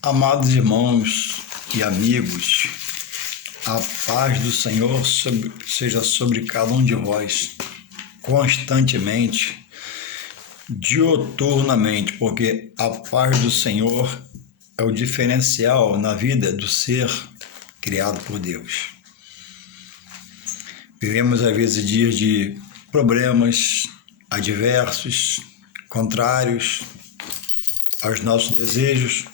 Amados irmãos e amigos, a paz do Senhor seja sobre cada um de vós, constantemente, diuturnamente, porque a paz do Senhor é o diferencial na vida do ser criado por Deus. Vivemos às vezes dias de problemas adversos, contrários aos nossos desejos,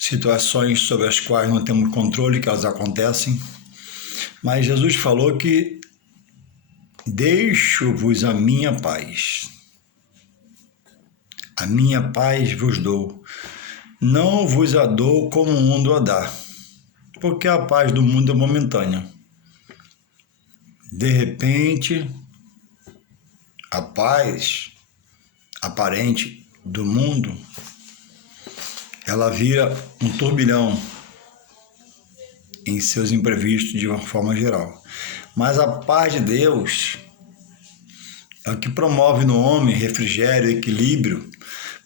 situações sobre as quais não temos controle, que elas acontecem, mas Jesus falou que deixo-vos a minha paz vos dou, não vos a dou como o mundo a dá, porque a paz do mundo é momentânea. De repente, a paz aparente do mundo, ela vira um turbilhão em seus imprevistos de uma forma geral. Mas a paz de Deus é o que promove no homem refrigério e equilíbrio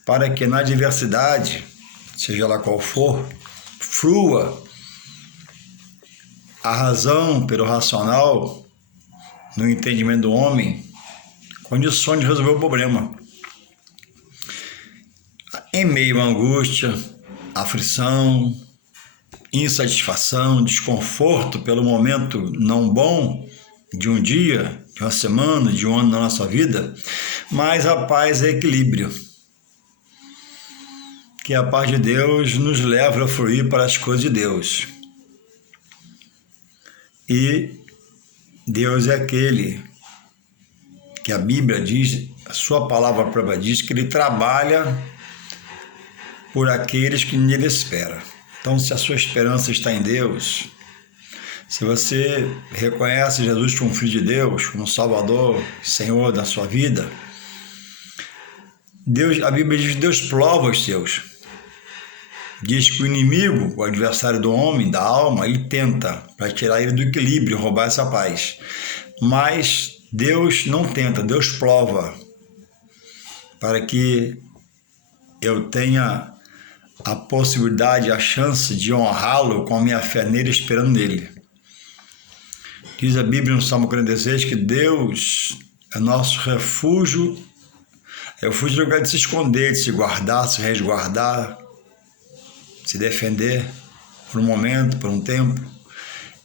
para que na adversidade, seja lá qual for, flua a razão pelo racional, no entendimento do homem, condições de resolver o problema. Em meio à angústia, aflição, insatisfação, desconforto pelo momento não bom de um dia, de uma semana, de um ano na nossa vida, mas a paz é equilíbrio. Que a paz de Deus nos leva a fluir para as coisas de Deus. E Deus é aquele que a Bíblia diz, a sua palavra própria diz, que Ele trabalha por aqueles que nele esperam. Então, se a sua esperança está em Deus, se você reconhece Jesus como Filho de Deus, como Salvador, Senhor da sua vida, Deus, a Bíblia diz que Deus prova os seus. Diz que o inimigo, o adversário do homem, da alma, ele tenta para tirar ele do equilíbrio, roubar essa paz. Mas Deus não tenta, Deus prova para que eu tenha a possibilidade, a chance de honrá-lo com a minha fé nele, esperando nele. Diz a Bíblia no Salmo 46 que Deus é nosso refúgio, é o refúgio do lugar de se esconder, de se guardar, se resguardar, se defender por um momento, por um tempo.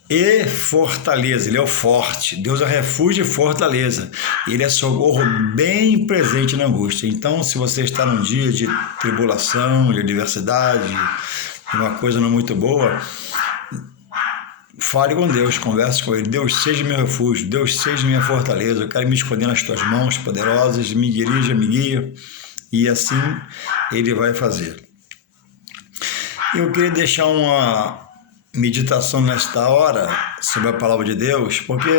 E fortaleza, Ele é o forte. Deus é refúgio e fortaleza. Ele é socorro bem presente na angústia. Então, se você está num dia de tribulação, de adversidade, de uma coisa não muito boa, fale com Deus, converse com Ele. Deus seja meu refúgio, Deus seja minha fortaleza. Eu quero me esconder nas tuas mãos poderosas, me dirija, me guia. E assim Ele vai fazer. Eu queria deixar uma meditação nesta hora sobre a palavra de Deus, porque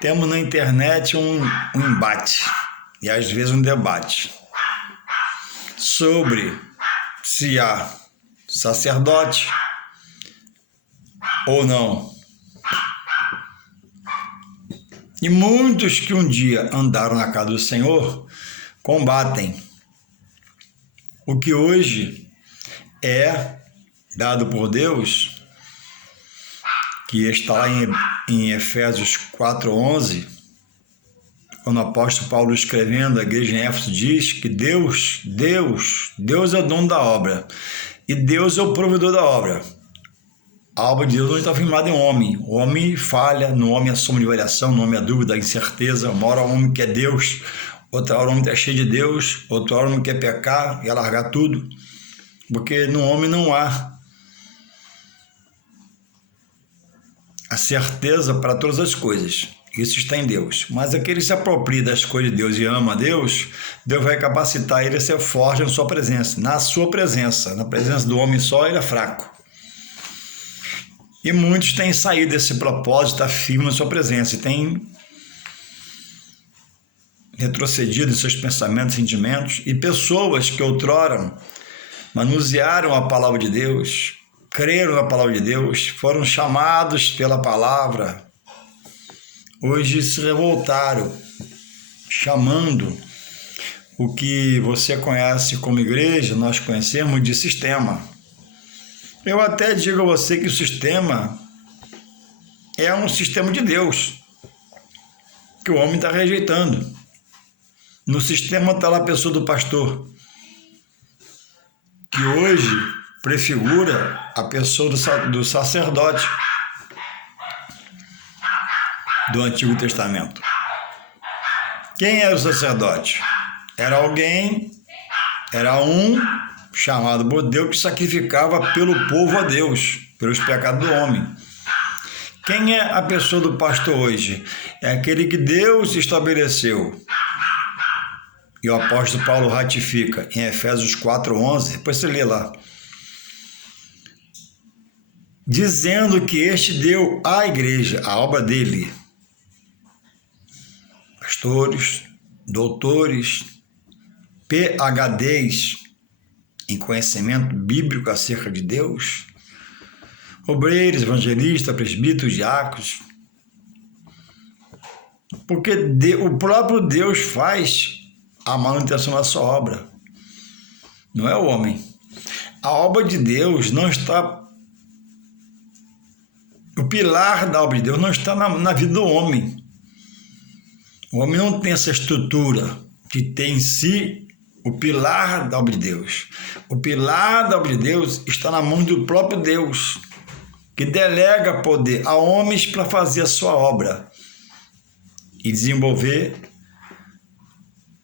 temos na internet um embate e às vezes um debate sobre se há sacerdote ou não. E muitos que um dia andaram na casa do Senhor combatem o que hoje é dado por Deus, que está lá em Efésios 4:11, quando o apóstolo Paulo, escrevendo à igreja em Éfeso, diz que Deus é o dono da obra e Deus é o provedor da obra. A obra de Deus não está firmada em homem. O homem falha, no homem há sombra de variação, no homem há dúvida, há incerteza. Uma hora o homem quer Deus, outra hora o homem está cheio de Deus, outra hora o homem quer pecar e alargar tudo, porque no homem não há a certeza para todas as coisas. Isso está em Deus. Mas aquele que se apropria das coisas de Deus e ama a Deus, Deus vai capacitar ele a ser forte na sua presença. Na sua presença. Na presença do homem só, ele é fraco. E muitos têm saído desse propósito, está firme na sua presença. E têm retrocedido em seus pensamentos, sentimentos. E pessoas que outrora manusearam a palavra de Deus, creram na palavra de Deus, foram chamados pela palavra, hoje se revoltaram, chamando o que você conhece como igreja, nós conhecemos de sistema. Eu até digo a você que o sistema é um sistema de Deus, que o homem está rejeitando. No sistema está lá a pessoa do pastor, que hoje prefigura a pessoa do sacerdote do Antigo Testamento. Quem era o sacerdote? Era um chamado por Deus que sacrificava pelo povo a Deus, pelos pecados do homem. Quem é a pessoa do pastor hoje? É aquele que Deus estabeleceu. E o apóstolo Paulo ratifica em Efésios 4:11, depois você lê lá, dizendo que este deu à igreja, a obra dele, pastores, doutores, PhDs em conhecimento bíblico acerca de Deus, obreiros, evangelistas, presbíteros, diáconos, porque o próprio Deus faz a manutenção da sua obra, não é o homem. A obra de Deus não está, o pilar da obra de Deus não está na vida do homem. O homem não tem essa estrutura que tem em si o pilar da obra de Deus. O pilar da obra de Deus está na mão do próprio Deus, que delega poder a homens para fazer a sua obra e desenvolver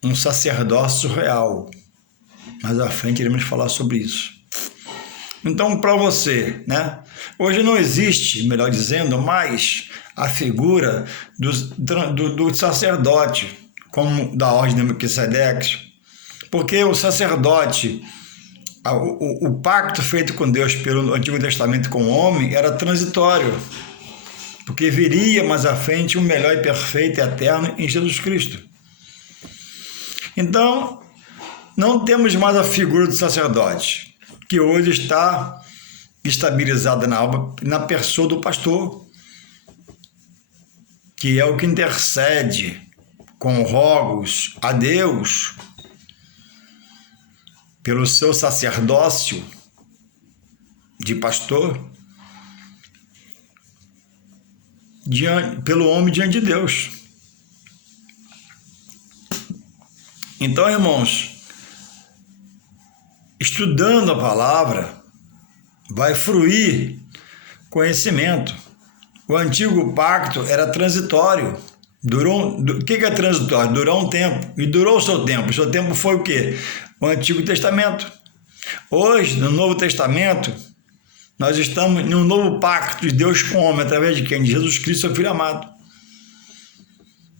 um sacerdócio real. Mais à frente iremos falar sobre isso. Então, para você, né? Hoje não existe, melhor dizendo, mais a figura do sacerdote, como da ordem de Melquisedeque, porque o sacerdote, o pacto feito com Deus pelo Antigo Testamento com o homem era transitório, porque viria mais à frente um melhor e perfeito e eterno em Jesus Cristo. Então, não temos mais a figura do sacerdote, que hoje está estabilizada na pessoa do pastor, que é o que intercede com rogos a Deus pelo seu sacerdócio de pastor, pelo homem diante de Deus. Então, irmãos, estudando a palavra, vai fruir conhecimento. O antigo pacto era transitório. O que é transitório? Durou um tempo. E durou o seu tempo. O seu tempo foi o quê? O Antigo Testamento. Hoje, no Novo Testamento, nós estamos em um novo pacto de Deus com o homem, através de quem? De Jesus Cristo, seu Filho amado.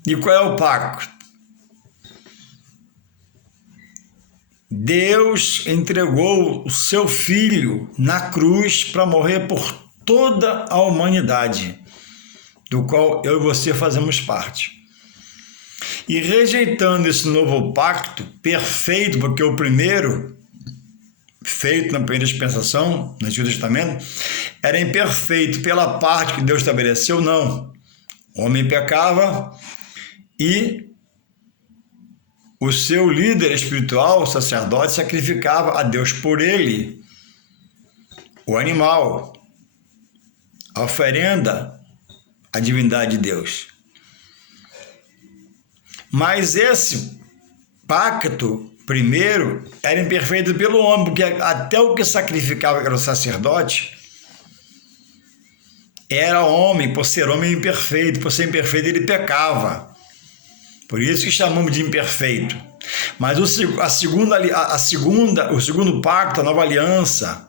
E qual é o pacto? Deus entregou o seu Filho na cruz para morrer por toda a humanidade, do qual eu e você fazemos parte. E rejeitando esse novo pacto perfeito, porque o primeiro, feito na primeira dispensação, no Antigo Testamento, era imperfeito pela parte que Deus estabeleceu, não. O homem pecava e o seu líder espiritual, o sacerdote, sacrificava a Deus por ele o animal, a oferenda à divindade de Deus. Mas esse pacto, primeiro, era imperfeito pelo homem, porque até o que sacrificava, que era o sacerdote, era homem, por ser homem imperfeito, por ser imperfeito ele pecava. Por isso que chamamos de imperfeito. Mas o segundo pacto, a nova aliança,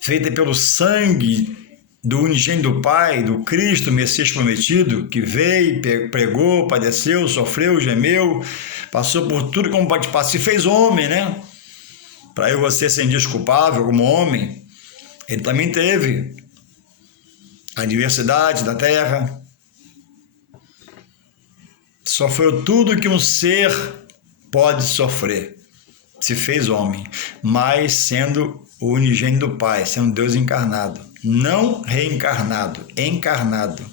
feita pelo sangue do unigênito do Pai, do Cristo, Messias prometido, que veio, pregou, padeceu, sofreu, gemeu, passou por tudo como pode passar, se fez homem, né? Para eu e você ser indesculpável como homem, ele também teve a adversidade da terra, sofreu tudo que um ser pode sofrer, se fez homem, mas sendo o unigênito do Pai, sendo Deus encarnado, não reencarnado, encarnado.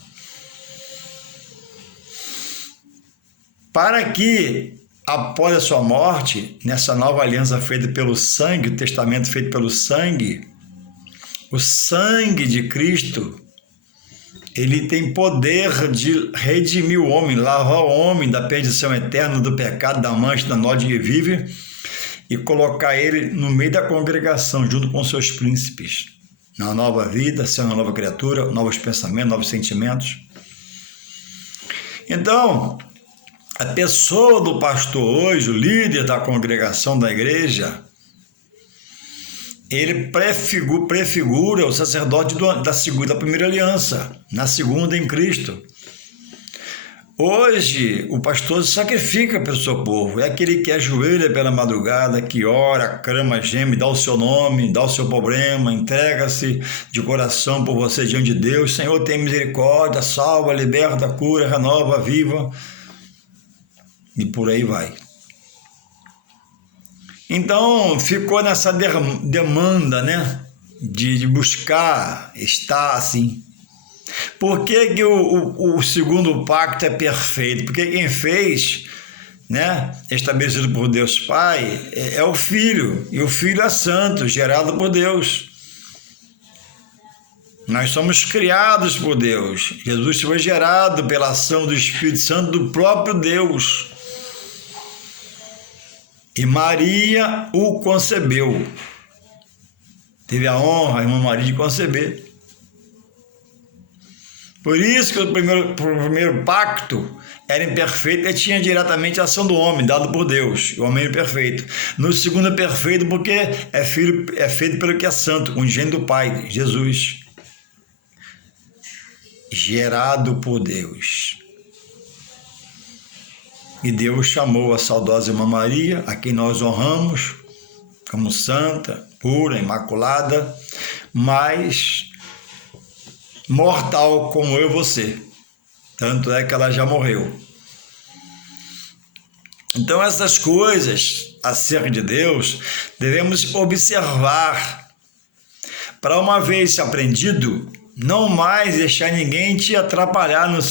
Para que após a sua morte, nessa nova aliança feita pelo sangue, o testamento feito pelo sangue, o sangue de Cristo, ele tem poder de redimir o homem, lavar o homem da perdição eterna, do pecado, da mancha, da noite que vive, e colocar ele no meio da congregação, junto com seus príncipes, na nova vida, sendo uma nova criatura, novos pensamentos, novos sentimentos. Então, a pessoa do pastor hoje, o líder da congregação da igreja, ele prefigura o sacerdote da primeira aliança, na segunda em Cristo. Hoje, o pastor sacrifica pelo seu povo, é aquele que ajoelha pela madrugada, que ora, clama, geme, dá o seu nome, dá o seu problema, entrega-se de coração por você diante de Deus. Senhor, tem misericórdia, salva, liberta, cura, renova, viva, e por aí vai. Então, ficou nessa demanda, né, de buscar estar assim. Por que o segundo pacto é perfeito? Porque quem fez, né, estabelecido por Deus Pai, é o Filho, e o Filho é santo, gerado por Deus. Nós somos criados por Deus. Jesus foi gerado pela ação do Espírito Santo do próprio Deus. E Maria o concebeu. Teve a honra, a irmã Maria, de conceber. Por isso que o primeiro pacto era imperfeito e tinha diretamente a ação do homem, dado por Deus, o homem perfeito. No segundo é perfeito porque é feito pelo que é santo, unigênito do Pai, Jesus. Gerado por Deus. E Deus chamou a saudosa irmã Maria, a quem nós honramos como santa, pura, imaculada, mas mortal como eu e você. Tanto é que ela já morreu. Então, essas coisas acerca de Deus devemos observar para, uma vez aprendido, não mais deixar ninguém te atrapalhar no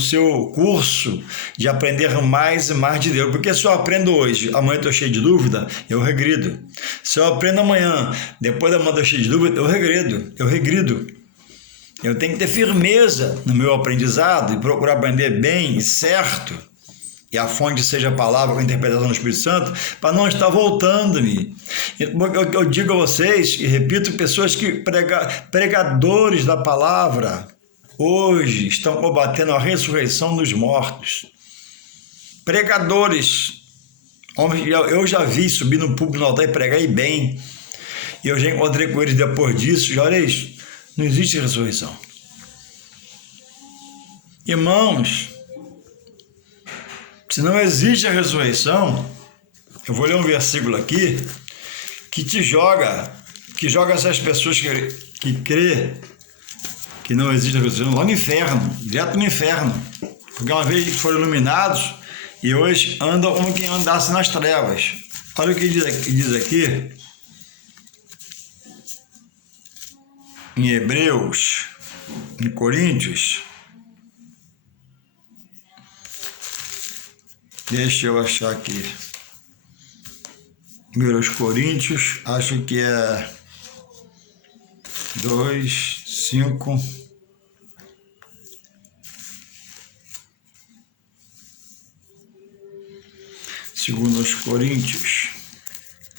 seu curso de aprender mais e mais de Deus. Porque se eu aprendo hoje, amanhã estou cheio de dúvida, eu regrido. Se eu aprendo amanhã, depois da manhã estou cheio de dúvida, eu regrido. Eu tenho que ter firmeza no meu aprendizado e procurar aprender bem e certo, e a fonte seja a palavra com a interpretação do Espírito Santo, para não estar voltando-me. Eu digo a vocês, e repito, pessoas que pregadores da palavra, hoje estão combatendo a ressurreição dos mortos. Pregadores, eu já vi subir no púlpito, no altar e pregar e bem, e eu já encontrei com eles depois disso, já olha isso, não existe ressurreição. Irmãos, se não existe a ressurreição, eu vou ler um versículo aqui que joga essas pessoas que crê que não existe a ressurreição lá no inferno, direto no inferno, porque uma vez foram iluminados e hoje andam como quem andasse nas trevas. Olha o que diz aqui em Hebreus, em Coríntios. Deixa eu achar aqui. Hebreus Coríntios, acho que é 2:5. Segundo os Coríntios.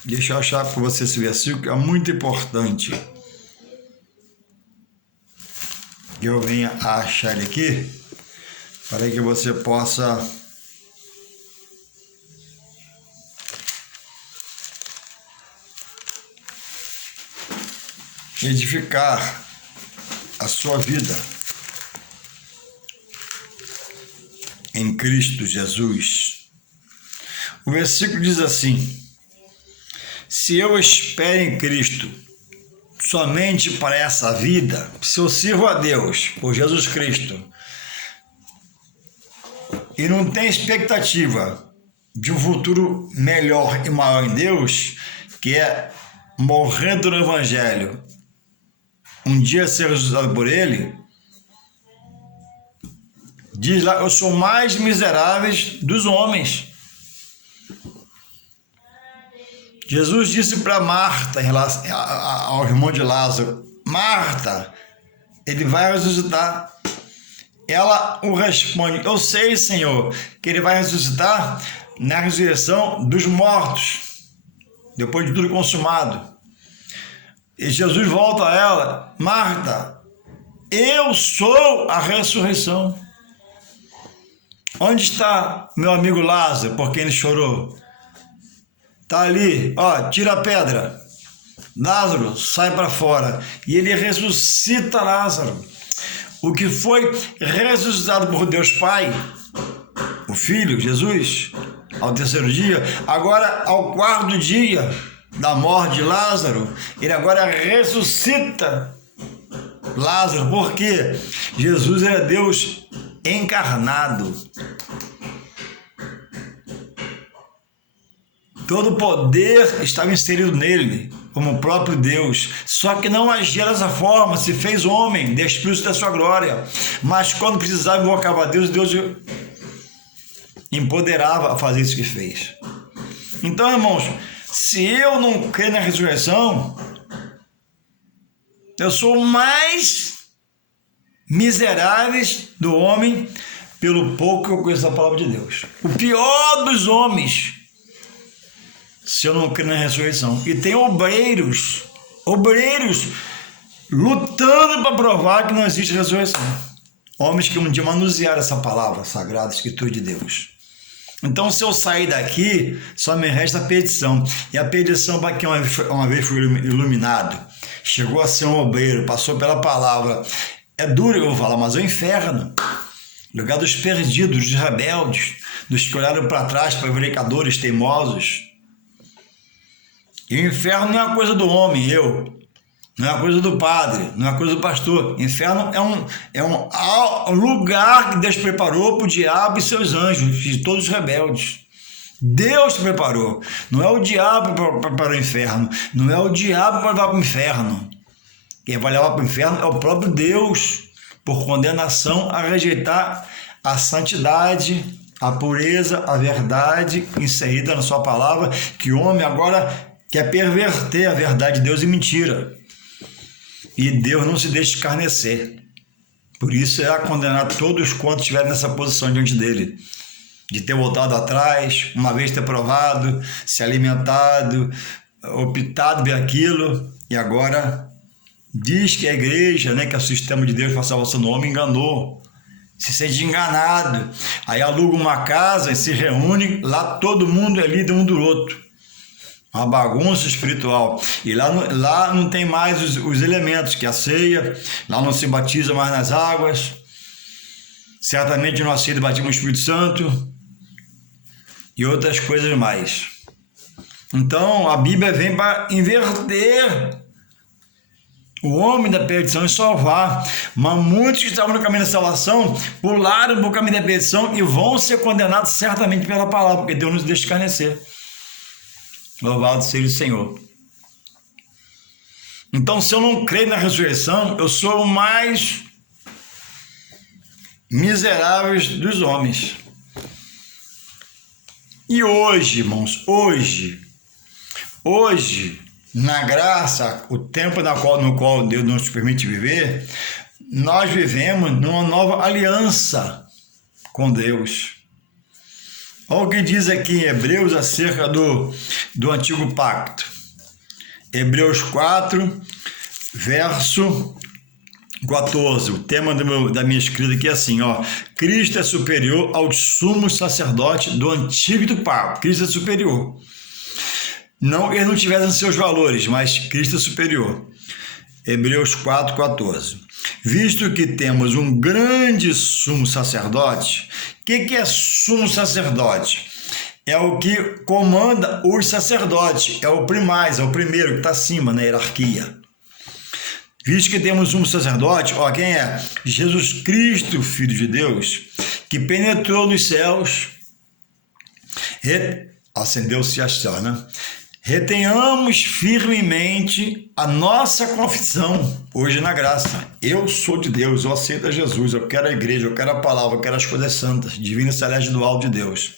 Deixa eu achar para você esse versículo que é muito importante. Que eu venha a achar ele aqui, para que você possa edificar a sua vida em Cristo Jesus. O versículo diz assim: se eu espero em Cristo somente para essa vida, se eu sirvo a Deus por Jesus Cristo e não tenho expectativa de um futuro melhor e maior em Deus, que é morrendo no Evangelho, um dia ser ressuscitado por Ele, diz lá, eu sou o mais miserável dos homens. Jesus disse para Marta, em relação ao irmão de Lázaro: Marta, ele vai ressuscitar. Ela o responde: eu sei, Senhor, que ele vai ressuscitar na ressurreição dos mortos, depois de tudo consumado. E Jesus volta a ela: Marta, eu sou a ressurreição. Onde está meu amigo Lázaro, por quem ele chorou? Está ali, ó, tira a pedra. Lázaro, sai para fora. E ele ressuscita Lázaro. O que foi ressuscitado por Deus Pai, o Filho, Jesus, ao terceiro dia, agora ao quarto dia da morte de Lázaro, ele agora ressuscita Lázaro, porque Jesus era Deus encarnado. Todo o poder estava inserido nele, como o próprio Deus. Só que não agia dessa forma, se fez homem, despiu-se da sua glória. Mas quando precisava invocar a Deus, Deus empoderava a fazer isso que fez. Então, irmãos, se eu não creio na ressurreição, eu sou o mais miseráveis do homem, pelo pouco que eu conheço a palavra de Deus. O pior dos homens, se eu não creio na ressurreição. E tem obreiros lutando para provar que não existe ressurreição. Homens que um dia manusearam essa palavra sagrada, escritura de Deus. Então, se eu sair daqui, só me resta a perdição. E a perdição, para quem uma vez foi iluminado, chegou a ser um obreiro, passou pela palavra. É duro eu vou falar, mas é o inferno. Lugar dos perdidos, dos rebeldes, dos que olharam para trás, para prevaricadores, teimosos. E o inferno não é uma coisa do homem, não é uma coisa do padre, não é uma coisa do pastor. O inferno é um lugar que Deus preparou para o diabo e seus anjos, de todos os rebeldes. Deus preparou. Não é o diabo para o inferno, não é o diabo para levar para o inferno. Quem vai levar para o inferno é o próprio Deus, por condenação a rejeitar a santidade, a pureza, a verdade inserida na sua palavra, que o homem agora quer perverter a verdade de Deus em mentira. E Deus não se deixa escarnecer. Por isso é a condenar todos quantos estiverem nessa posição diante dele. De ter voltado atrás, uma vez ter provado, se alimentado, optado por aquilo, e agora diz que a igreja, que é o sistema de Deus para a salvação do homem, enganou. Se sente enganado. Aí aluga uma casa e se reúne, lá todo mundo é líder um do outro. Uma bagunça espiritual. E lá não tem mais os elementos, que é a ceia, lá não se batiza mais nas águas, certamente não aceita batismo no Espírito Santo e outras coisas mais. Então a Bíblia vem para inverter o homem da perdição e salvar. Mas muitos que estavam no caminho da salvação pularam para o caminho da perdição e vão ser condenados certamente pela palavra, porque Deus nos deixa escarnecer. Louvado seja o Senhor. Então, se eu não creio na ressurreição, eu sou o mais miserável dos homens. E hoje, irmãos, hoje, na graça, o tempo no qual Deus nos permite viver, nós vivemos numa nova aliança com Deus. Olha o que diz aqui em Hebreus acerca do antigo pacto. Hebreus 4, verso 14. O tema da minha escrita aqui é assim, ó. Cristo é superior ao sumo sacerdote do antigo pacto. Cristo é superior. Não, eles não tivessem seus valores, mas Cristo é superior. Hebreus 4, 14. Visto que temos um grande sumo sacerdote. O que é sumo sacerdote? É o que comanda os sacerdotes, é o primaz, é o primeiro que está acima na hierarquia. Visto que temos um sacerdote, ó, quem é? Jesus Cristo, Filho de Deus, que penetrou nos céus, acendeu-se a céu, né? Retenhamos firmemente a nossa confissão hoje na graça. Eu sou de Deus, eu aceito a Jesus, eu quero a igreja, eu quero a palavra, eu quero as coisas santas, divina e celeste do alto de Deus.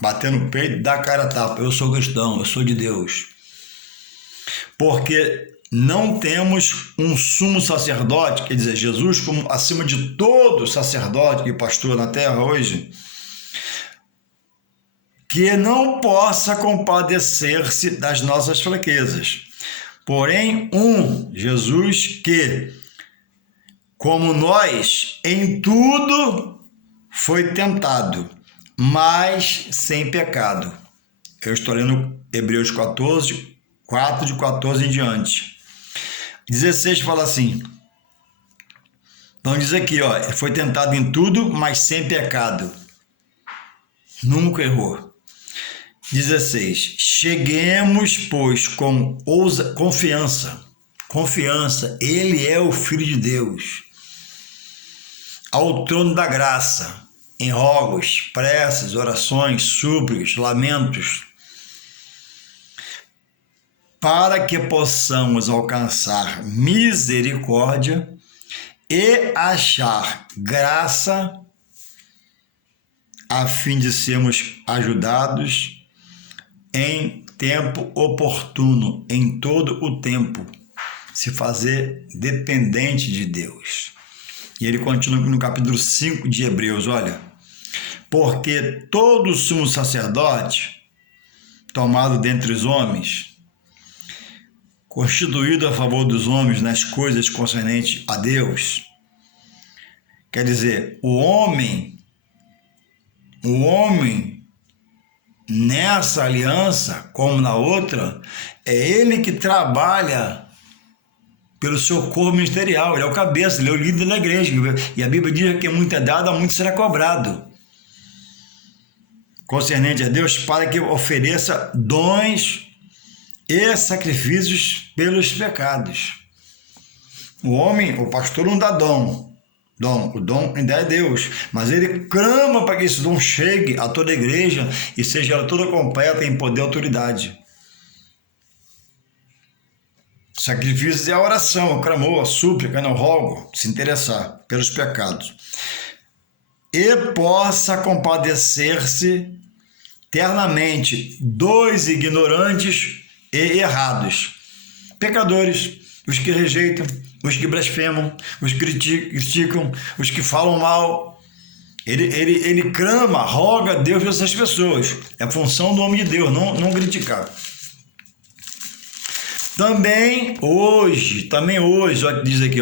bater no peito, dar cara a tapa. Eu sou cristão, eu sou de Deus. Porque não temos um sumo sacerdote, quer dizer, Jesus como acima de todo sacerdote e pastor na terra hoje, que não possa compadecer-se das nossas fraquezas. Porém, Jesus que, como nós, em tudo foi tentado, mas sem pecado. Eu estou lendo Hebreus 14, 4 de 14 em diante. 16 fala assim. Então diz aqui, foi tentado em tudo, mas sem pecado. Nunca errou. 16. Cheguemos, pois, com confiança, ele é o Filho de Deus, ao trono da graça, em rogos, preces, orações, súplicas, lamentos, para que possamos alcançar misericórdia e achar graça, a fim de sermos ajudados em tempo oportuno, em todo o tempo, se fazer dependente de Deus. E ele continua no capítulo 5 de Hebreus, olha, porque todo sumo sacerdote, tomado dentre os homens, constituído a favor dos homens nas coisas concernentes a Deus, quer dizer, o homem nessa aliança, como na outra, é ele que trabalha pelo seu corpo ministerial, ele é o cabeça, ele é o líder da igreja, e a Bíblia diz que muito é dado, a muito será cobrado, concernente a Deus, para que ofereça dons e sacrifícios pelos pecados. O pastor não dá o dom ainda é Deus, mas ele clama para que esse dom chegue a toda a igreja e seja ela toda completa em poder e autoridade. Sacrifícios é a oração, o clamor, a súplica, o rogo, se interessar pelos pecados. E possa compadecer-se ternamente dos ignorantes e errados, pecadores, os que rejeitam, os que blasfemam, os que criticam, os que falam mal. Ele clama, roga a Deus por essas pessoas. É a função do homem de Deus, não criticar. Também hoje, diz aqui,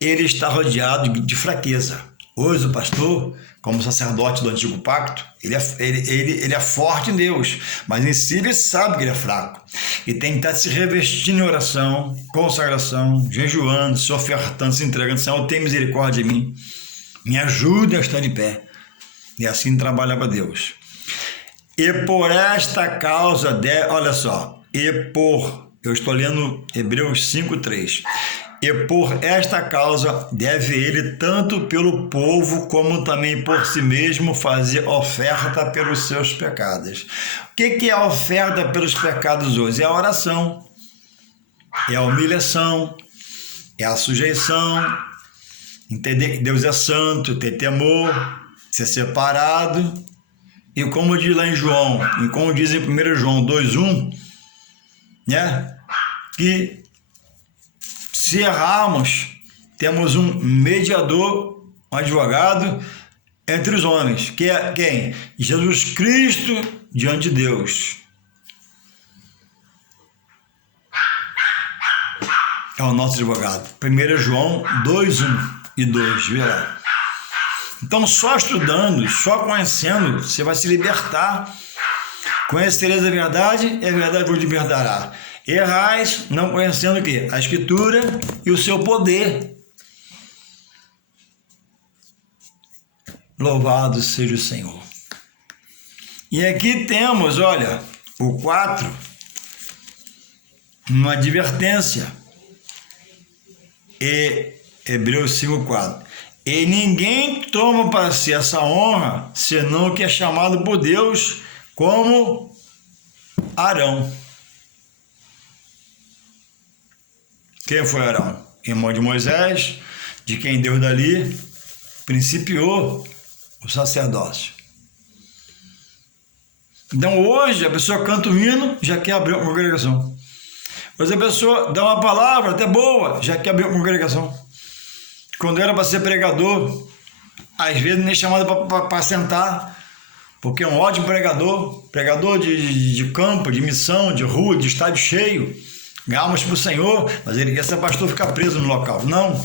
ele está rodeado de fraqueza. Hoje o pastor, como sacerdote do Antigo Pacto, ele é forte em Deus, mas em si ele sabe que ele é fraco. E tem que estar se revestindo em oração, consagração, jejuando, se ofertando, se entregando. Senhor, tem misericórdia de mim. Me ajude a estar de pé. E assim trabalha para Deus. E por esta causa, eu estou lendo Hebreus 5:3. E por esta causa deve ele, tanto pelo povo como também por si mesmo, fazer oferta pelos seus pecados. O que é a oferta pelos pecados hoje? É a oração, é a humilhação, é a sujeição, entender que Deus é santo, ter temor, ser separado. E como diz lá em João, e como diz em 1 João 2:1, né? Que se errarmos, temos um mediador, um advogado entre os homens, que é quem? Jesus Cristo diante de Deus. É o nosso advogado. 1 João 2:1 e 2, verá. Então, só estudando, só conhecendo, você vai se libertar. Conhecereis a verdade e a verdade vos libertará. Errais, não conhecendo o quê? A Escritura e o seu poder. Louvado seja o Senhor. E aqui temos, olha, o 4, uma advertência. E Hebreus 5:4. E ninguém toma para si essa honra, senão o que é chamado por Deus como Arão. Quem foi Arão? Irmão de Moisés, de quem Deus dali principiou o sacerdócio. Então hoje a pessoa canta um hino, já quer abrir uma congregação. Mas a pessoa dá uma palavra até boa, já quer abrir uma congregação. Quando era para ser pregador, às vezes nem chamado para sentar, porque é um ótimo pregador de campo, de missão, de rua, de estádio cheio, ganhamos para o Senhor, mas ele quer ser pastor, ficar preso no local. Não.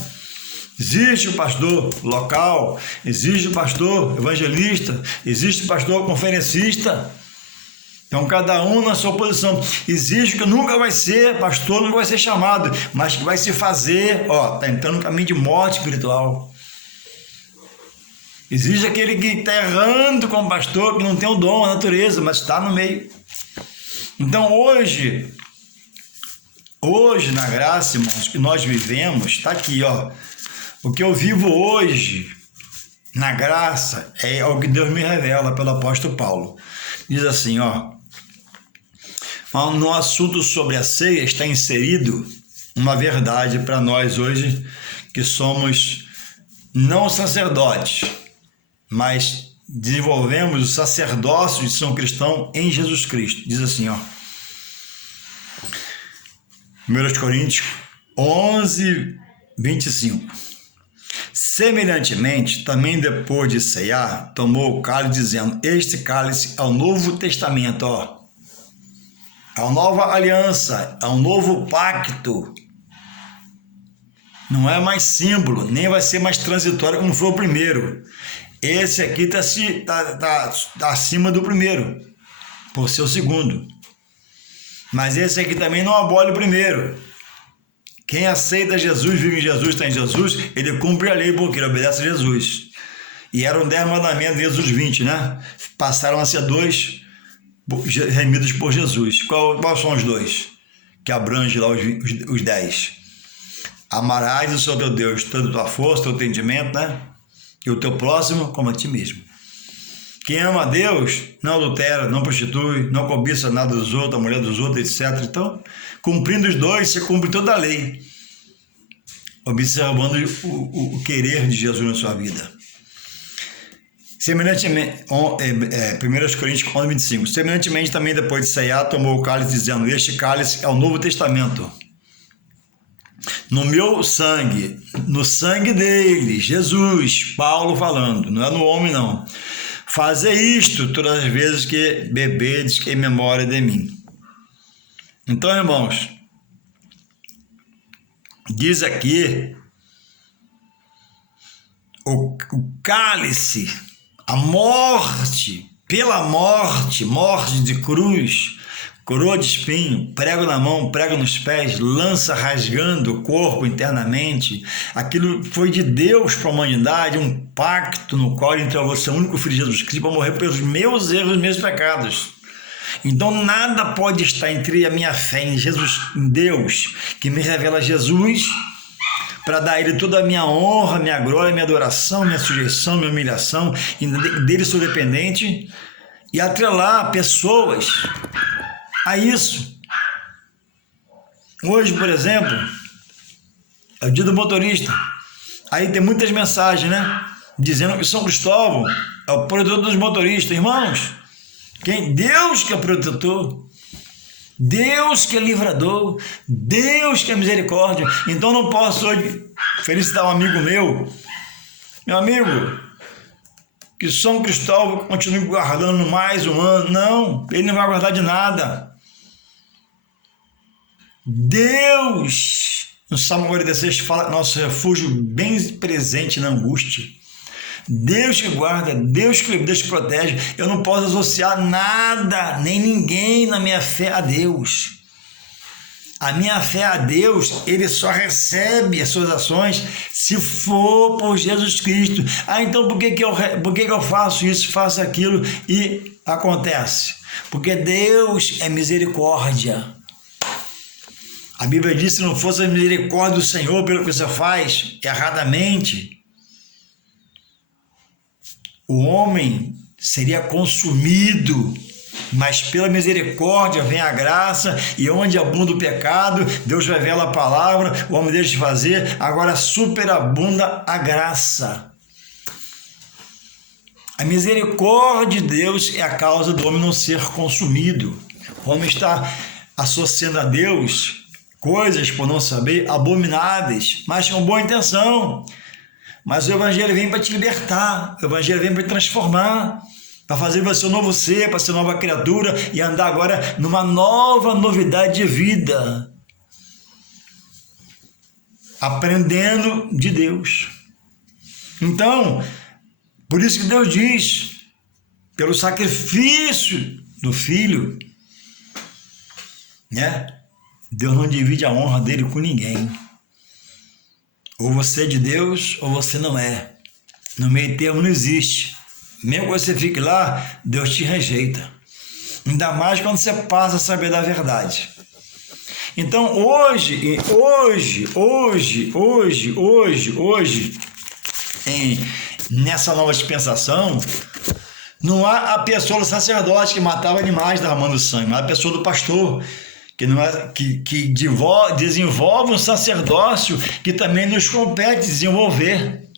Existe o pastor local, existe o pastor evangelista, existe o pastor conferencista. Então, cada um na sua posição. Existe que nunca vai ser pastor, nunca vai ser chamado, mas que vai se fazer, está entrando no caminho de morte espiritual. Existe aquele que está errando como pastor, que não tem o dom, a natureza, mas está no meio. Então, hoje, na graça, irmãos, que nós vivemos, está aqui, o que eu vivo hoje, na graça, é o que Deus me revela pelo apóstolo Paulo. Diz assim, no assunto sobre a ceia está inserido uma verdade para nós hoje, que somos não sacerdotes, mas desenvolvemos o sacerdócio de São Cristão em Jesus Cristo. Diz assim, 1 Coríntios 11, 25. Semelhantemente, também depois de ceiar, tomou o cálice, dizendo: este cálice é o Novo Testamento, é uma nova aliança, é um novo pacto. Não é mais símbolo, nem vai ser mais transitório como foi o primeiro. Esse aqui está acima do primeiro, por ser o segundo. Mas esse aqui também não abole o primeiro. Quem aceita Jesus, vive em Jesus, está em Jesus, ele cumpre a lei porque ele obedece a Jesus. E eram 10 mandamentos de Jesus 20, né? Passaram a ser 2 remidos por Jesus. Quais são os 2? Que abrange lá os 10. Amarás o Senhor teu Deus, toda a tua força, teu entendimento, né? E o teu próximo como a ti mesmo. Quem ama a Deus não adultera, não prostitui, não cobiça nada dos outros, a mulher dos outros, etc. Então, cumprindo os 2, você cumpre toda a lei, observando o querer de Jesus na sua vida. Semelhantemente, 1 Coríntios 11, 25. Semelhantemente, também depois de ceiar, tomou o cálice, dizendo: este cálice é o Novo Testamento. No meu sangue, no sangue dele, Jesus, Paulo falando, não é no homem não. Fazer isto todas as vezes que bebedes em memória de mim. Então, irmãos, diz aqui o cálice, a morte, pela morte de cruz, coroa de espinho, prego na mão, prego nos pés, lança rasgando o corpo internamente. Aquilo foi de Deus para a humanidade, um pacto no qual ele entregou seu único filho Jesus Cristo para morrer pelos meus erros e meus pecados. Então nada pode estar entre a minha fé em Jesus, em Deus, que me revela Jesus, para dar a ele toda a minha honra, minha glória, minha adoração, minha sujeição, minha humilhação, e dele sou dependente, e atrelar pessoas a isso. Hoje, por exemplo, é o dia do motorista. Aí tem muitas mensagens, né? Dizendo que São Cristóvão é o protetor dos motoristas. Irmãos, Deus que é protetor, Deus que é livrador, Deus que é misericórdia. Então não posso hoje felicitar um amigo meu amigo, que São Cristóvão continue guardando mais um ano. Não, ele não vai guardar de nada. Deus, no Salmo 46, fala nosso refúgio bem presente na angústia. Deus que guarda, Deus que protege. Eu não posso associar nada, nem ninguém na minha fé a Deus. A minha fé a Deus, ele só recebe as suas ações se for por Jesus Cristo. Então por que eu faço isso, faço aquilo e acontece? Porque Deus é misericórdia. A Bíblia diz: se não fosse a misericórdia do Senhor pelo que você faz erradamente, o homem seria consumido. Mas pela misericórdia vem a graça, e onde abunda o pecado, Deus revela a palavra, o homem deixa de fazer, agora superabunda a graça. A misericórdia de Deus é a causa do homem não ser consumido. O homem está associando a Deus coisas, por não saber, abomináveis, mas com boa intenção. Mas o Evangelho vem para te libertar, o Evangelho vem para te transformar, para fazer você um novo ser, para ser nova criatura e andar agora numa nova novidade de vida, aprendendo de Deus. Então, por isso que Deus diz, pelo sacrifício do Filho, né? Deus não divide a honra dele com ninguém. Ou você é de Deus, ou você não é. No meio termo não existe. Mesmo que você fique lá, Deus te rejeita. Ainda mais quando você passa a saber da verdade. Então, nessa nova dispensação, não há a pessoa do sacerdote que matava animais derramando sangue, mas a pessoa do pastor, que desenvolve um sacerdócio que também nos compete desenvolver.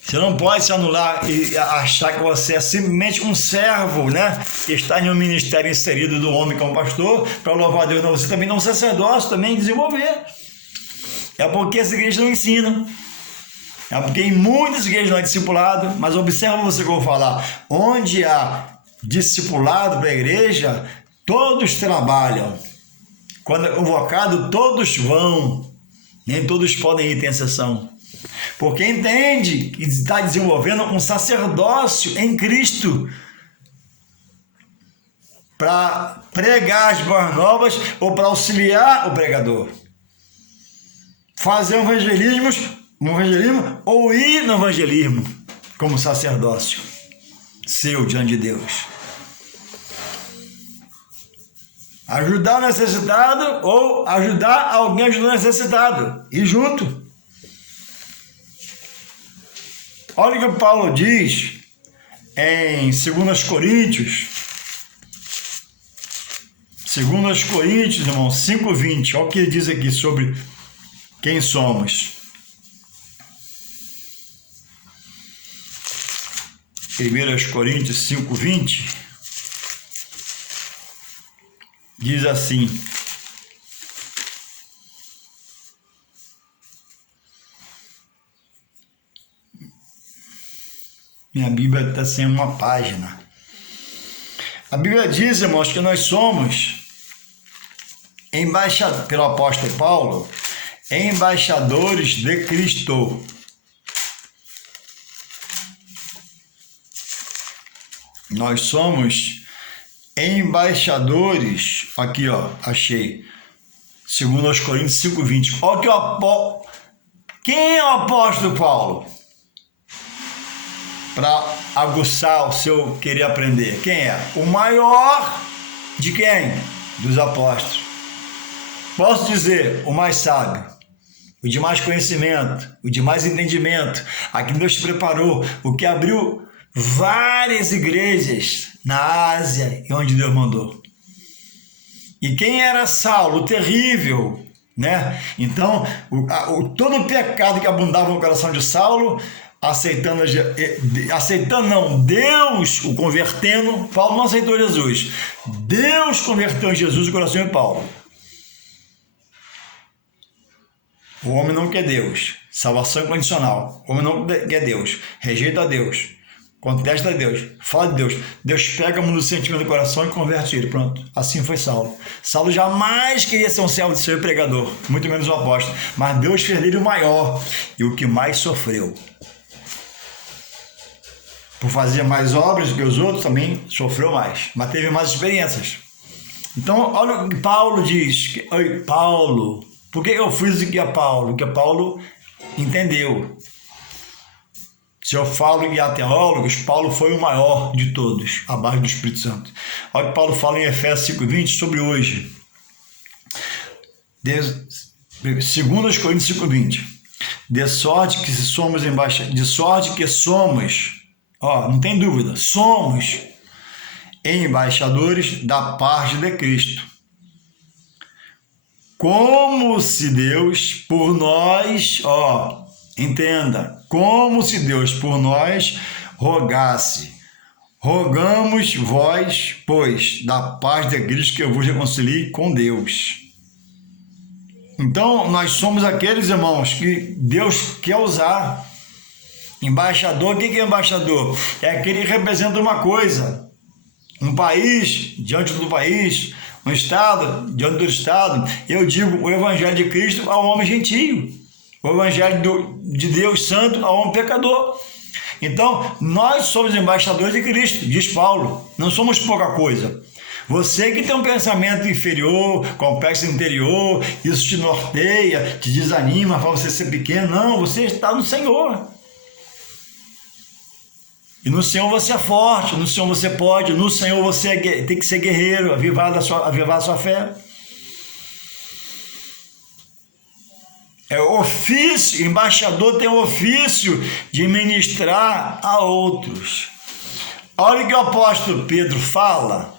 Você não pode se anular e achar que você é simplesmente um servo, né? Que está em um ministério inserido do homem como pastor, para louvar a Deus. Não, você também não é um sacerdócio, também desenvolver. É porque as igrejas não ensinam. É porque em muitas igrejas não é discipulado, mas observa você que eu vou falar. Onde há discipulado para a igreja, todos trabalham. Quando é convocado, todos vão. Nem todos podem ir, tem exceção. Porque entende que está desenvolvendo um sacerdócio em Cristo para pregar as boas novas ou para auxiliar o pregador. Fazer um evangelismo ou ir no evangelismo como sacerdócio seu diante de Deus. Ajudar o necessitado ou ajudar alguém a ajudar o necessitado. E junto. Olha o que Paulo diz em 2 Coríntios. 2 Coríntios, irmão, 5:20. Olha o que ele diz aqui sobre quem somos. 1 Coríntios 5:20 diz assim: minha Bíblia está sem uma página. A Bíblia diz, irmãos, que nós somos pelo apóstolo Paulo, embaixadores de Cristo. Nós somos embaixadores, aqui ó, achei, 2 Coríntios 5:20. Olha que quem é o apóstolo Paulo? Para aguçar o seu querer aprender. Quem é? O maior de quem? Dos apóstolos. Posso dizer, o mais sábio, o de mais conhecimento, o de mais entendimento, a que Deus te preparou, o que abriu várias igrejas na Ásia e onde Deus mandou. E quem era Saulo? O terrível, né? Então, todo o pecado que abundava no coração de Saulo, Deus o convertendo. Paulo não aceitou Jesus. Deus converteu em Jesus o coração de Paulo. O homem não quer Deus. Salvação incondicional. O homem não quer Deus. Rejeita a Deus. Contesta a Deus. Fala de Deus. Deus pega o sentimento do coração e converte ele. Pronto. Assim foi Saulo. Saulo jamais queria ser um servo de seu pregador. Muito menos um apóstolo. Mas Deus fez dele o maior. E o que mais sofreu. Por fazer mais obras do que os outros, também sofreu mais, mas teve mais experiências. Então, olha o que Paulo diz. Paulo, por que eu fiz o que é Paulo? Porque Paulo entendeu. Se eu falo em teólogos, Paulo foi o maior de todos, abaixo do Espírito Santo. Olha o que Paulo fala em Efésios 5:20 sobre hoje. 2 Coríntios 5:20. De sorte que somos, não tem dúvida, somos embaixadores da parte de Cristo. Como se Deus por nós, entenda, como se Deus por nós rogasse. Rogamos vós, pois, da paz de Cristo, que eu vos reconcilie com Deus. Então, nós somos aqueles, irmãos, que Deus quer usar. Embaixador, o que é embaixador? É aquele que representa uma coisa. Um país, diante do país, um estado, diante do estado. Eu digo o evangelho de Cristo ao homem gentio. O evangelho de Deus Santo ao homem pecador. Então, nós somos embaixadores de Cristo, diz Paulo. Não somos pouca coisa. Você que tem um pensamento inferior, complexo interior, isso te norteia, te desanima, faz você ser pequeno. Não, você está no Senhor. E no Senhor você é forte, no Senhor você pode, no Senhor você tem que ser guerreiro, avivar a sua fé. É ofício, embaixador tem o ofício de ministrar a outros. Olha o que o apóstolo Pedro fala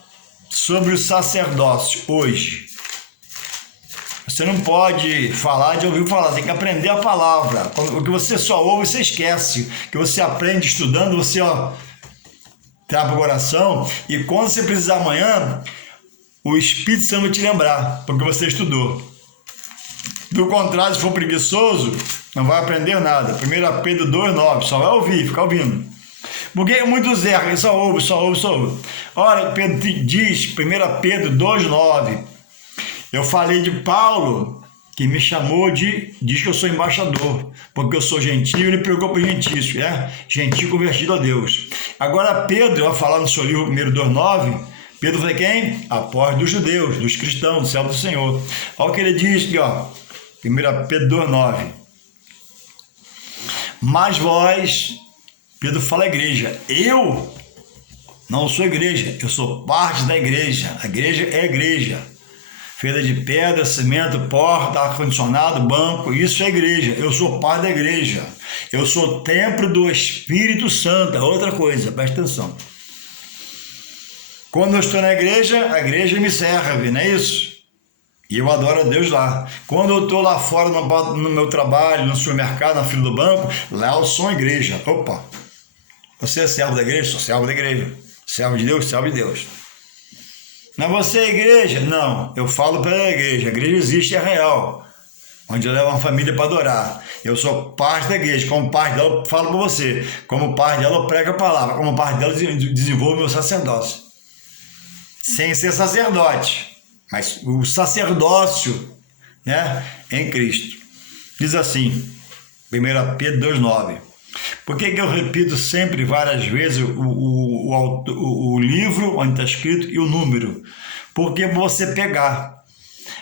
sobre o sacerdócio hoje. Você não pode falar de ouvir falar, tem que aprender a palavra. O que você só ouve, você esquece. O que você aprende estudando, você trava o coração. E quando você precisar amanhã, o Espírito Santo vai te lembrar, porque você estudou. Do contrário, se for preguiçoso, não vai aprender nada. 1 Pedro 2,9, só vai ouvir, ficar ouvindo. Porque muitos erram, só ouve. Olha, Pedro diz, 1 Pedro 2,9, eu falei de Paulo, que me chamou diz que eu sou embaixador, porque eu sou gentil, ele pregou para os gentios, gentil convertido a Deus. Agora Pedro, vai falar no seu livro 1 2,9, Pedro foi quem? Apóstolo dos judeus, dos cristãos, do céu do Senhor. Olha o que ele diz aqui, 1 Pedro 2,9. Mas vós, Pedro fala à igreja, eu não sou igreja, eu sou parte da igreja. A igreja é a igreja. Feita de pedra, cimento, porta, ar-condicionado, banco, isso é igreja. Eu sou parte da igreja. Eu sou templo do Espírito Santo. É outra coisa, presta atenção. Quando eu estou na igreja, a igreja me serve, não é isso? E eu adoro a Deus lá. Quando eu estou lá fora no meu trabalho, no supermercado, na fila do banco, lá eu sou a igreja. Opa! Você é servo da igreja? Sou servo da igreja. Servo de Deus? Servo de Deus. Mas você é igreja? Não, eu falo pela igreja. A igreja existe, é real. Onde eu levo uma família para adorar. Eu sou parte da igreja. Como parte dela, eu falo para você. Como parte dela, eu prego a palavra. Como parte dela, eu desenvolvo meu sacerdócio. Sem ser sacerdote. Mas o sacerdócio, em Cristo. Diz assim, 1 Pedro 2,9. Por que eu repito sempre, várias vezes, o livro onde está escrito e o número? Porque você pegar.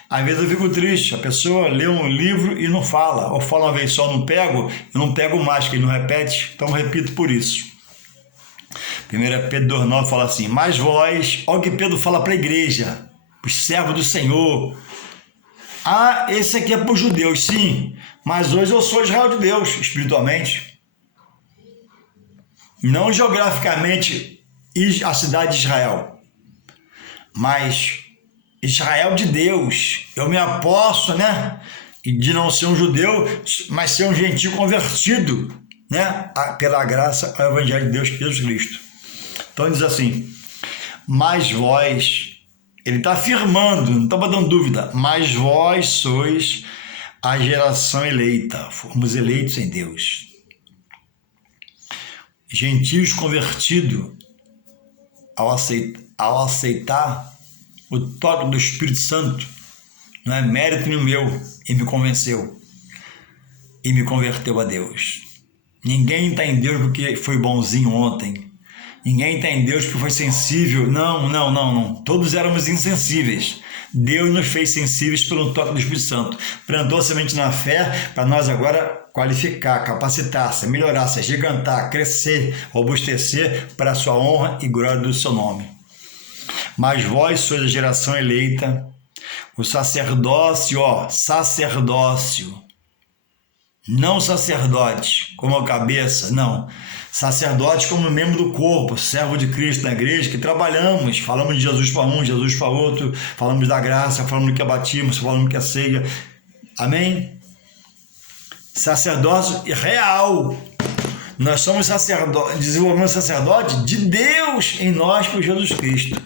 Às vezes eu fico triste, a pessoa lê um livro e não fala, ou fala uma vez só, eu não pego mais, que ele não repete, então eu repito por isso. 1 Pedro 2,9 fala assim, mas vós, olha o que Pedro fala para a igreja, os servos do Senhor. Esse aqui é para os judeus, sim, mas hoje eu sou Israel de Deus, espiritualmente. Não geograficamente a cidade de Israel, mas Israel de Deus. Eu me aposto, de não ser um judeu, mas ser um gentil convertido, pela graça ao Evangelho de Deus, Jesus Cristo. Então diz assim, mas vós, ele está afirmando, não está dando dúvida, mas vós sois a geração eleita, fomos eleitos em Deus. Gentios convertidos ao aceitar o toque do Espírito Santo, não é mérito nenhum meu, e me convenceu e me converteu a Deus. Ninguém está em Deus porque foi bonzinho ontem, ninguém está em Deus porque foi sensível, não, todos éramos insensíveis. Deus nos fez sensíveis pelo toque do Espírito Santo, plantou a semente na fé para nós agora qualificar, capacitar-se, melhorar-se, agigantar, crescer, robustecer para a sua honra e glória do seu nome. Mas vós sois a geração eleita, o sacerdócio, não sacerdote como a cabeça, não. Sacerdote como membro do corpo, servo de Cristo na igreja, que trabalhamos, falamos de Jesus para um, Jesus para outro, falamos da graça, falamos do que é batismo, falamos do que é ceia. Amém? Sacerdócio real, Nós somos sacerdotes, desenvolvemos sacerdote de Deus em nós por Jesus Cristo.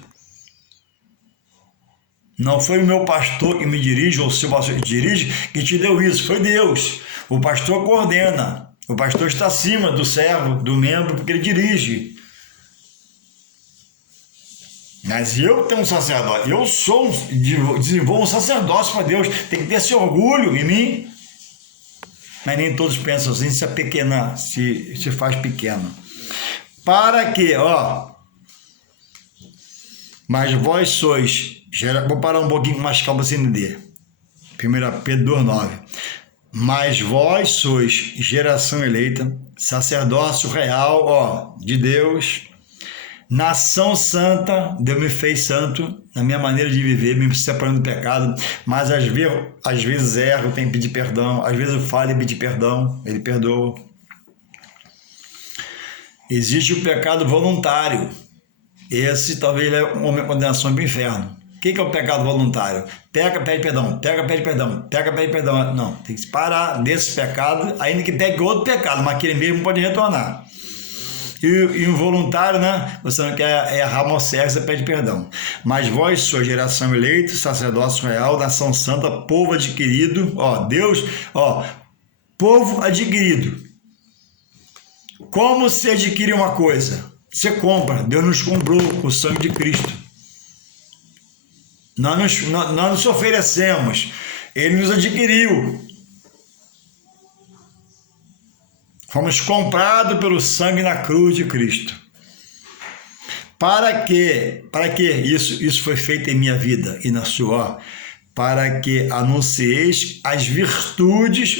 Não foi o meu pastor que me dirige, ou o seu pastor que te dirige, que te deu isso, foi Deus. O pastor coordena, o pastor está acima do servo, do membro, porque ele dirige. Mas eu tenho um sacerdote, eu desenvolvo um sacerdócio para Deus, tem que ter esse orgulho em mim. Mas nem todos pensam assim, se apequenar, se faz pequeno. Para que, mas vós sois, vou parar um pouquinho mais calma sem entender. 1 Pedro 2,9. Mas vós sois geração eleita, sacerdócio real, de Deus, nação santa. Deus me fez santo na minha maneira de viver, me separando do pecado, mas às vezes erro, tenho que pedir perdão, às vezes eu falho e pedir perdão, ele perdoa. Existe o pecado voluntário, esse talvez é uma condenação para o inferno. O que é o pecado voluntário? Peca, pede perdão, pega, pede perdão, pega, pede perdão. Não, tem que parar desse pecado, ainda que pegue outro pecado, mas aquele mesmo pode retornar. E involuntário, né? Você não quer errar, você pede perdão. Mas vós, sua geração eleita, sacerdócio real, nação santa, povo adquirido, Deus, povo adquirido. Como se adquire uma coisa? Você compra. Deus nos comprou com o sangue de Cristo. Nós nos oferecemos. Ele nos adquiriu. Fomos comprados pelo sangue na cruz de Cristo. Para que isso foi feito em minha vida e na sua? Para que anuncieis as virtudes,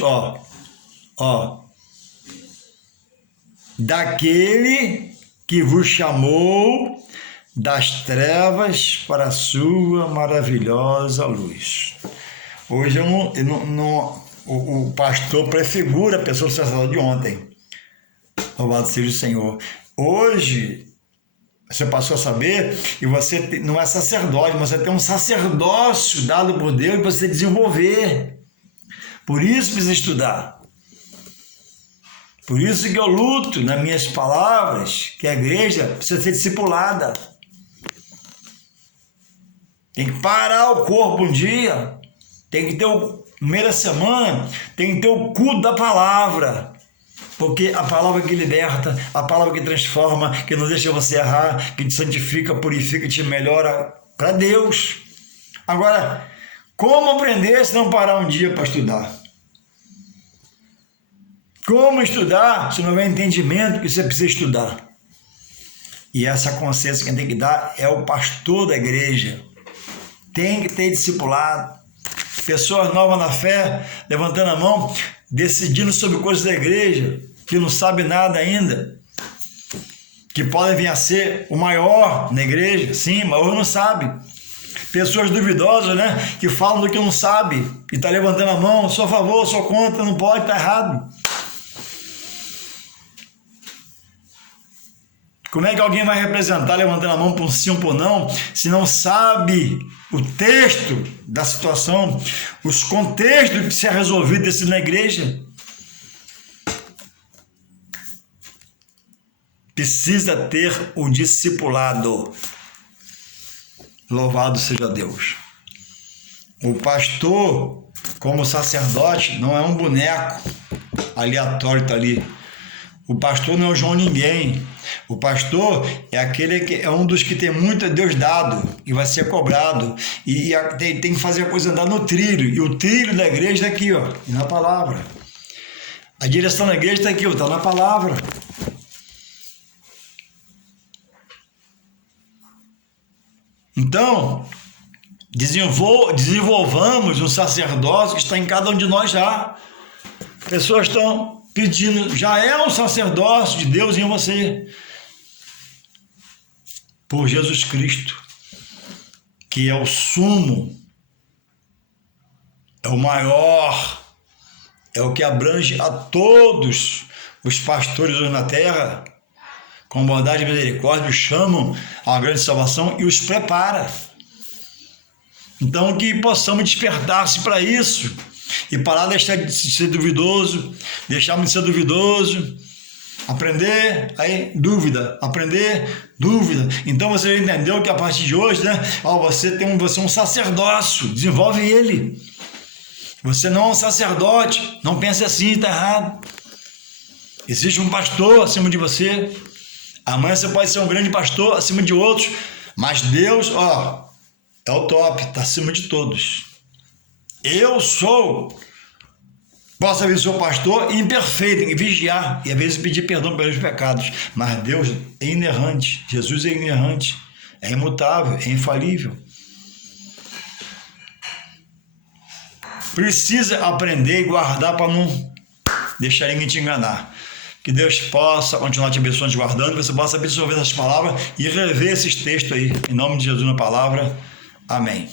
daquele que vos chamou das trevas para a sua maravilhosa luz. Hoje o pastor prefigura a pessoa do sacerdote de ontem. Louvado seja o Senhor. Hoje, você passou a saber que você não é sacerdote, mas você tem um sacerdócio dado por Deus para você desenvolver. Por isso precisa estudar. Por isso que eu luto nas minhas palavras, que a igreja precisa ser discipulada. Tem que parar o corpo um dia, tem que ter no meio da semana, tem que ter o culto da palavra, porque a palavra que liberta, a palavra que transforma, que não deixa você errar, que te santifica, purifica, te melhora para Deus. Agora, como aprender se não parar um dia para estudar? Como estudar se não houver entendimento que você precisa estudar? E essa consciência que quem tem que dar é o pastor da igreja. Tem que ter discipulado. Pessoas novas na fé, levantando a mão, decidindo sobre coisas da igreja, que não sabe nada ainda, que podem vir a ser o maior na igreja, sim, mas hoje não sabe. Pessoas duvidosas, né, que falam do que não sabe, e está levantando a mão, sou a favor, sou contra, não pode, está errado. Como é que alguém vai representar levantando a mão por sim ou por não, se não sabe o texto da situação, os contextos que precisa resolver desse na igreja? Precisa ter o discipulado. Louvado seja Deus. O pastor, como sacerdote, não é um boneco aleatório, está ali. O pastor não é o João Ninguém. O pastor é aquele que é um dos que tem muito a Deus dado e vai ser cobrado. E tem que fazer a coisa andar no trilho. E o trilho da igreja está aqui, na palavra. A direção da igreja está aqui, está na palavra. Então, desenvolvamos um sacerdócio que está em cada um de nós já. Pessoas estão pedindo, já é um sacerdócio de Deus em você, por Jesus Cristo, que é o sumo, é o maior, é o que abrange a todos os pastores hoje na terra, com bondade e misericórdia, os chamam a uma grande salvação e os prepara. Então, que possamos despertar-se para isso, e parar de ser duvidoso, deixarmos de ser duvidoso, Aprender, aí dúvida, aprender, dúvida. Então você já entendeu que a partir de hoje, né? Você é um sacerdócio, desenvolve ele. Você não é um sacerdote, não pense assim, está errado. Existe um pastor acima de você. Amanhã você pode ser um grande pastor acima de outros, mas Deus, é o top, está acima de todos. Posso ver seu pastor imperfeito, em vigiar, e às vezes pedir perdão pelos pecados, mas Deus é inerrante, Jesus é inerrante, é imutável, é infalível. Precisa aprender e guardar para não deixar ninguém te enganar. Que Deus possa continuar te abençoando, te guardando, que você possa absorver essas palavras e rever esses textos aí, em nome de Jesus na palavra. Amém.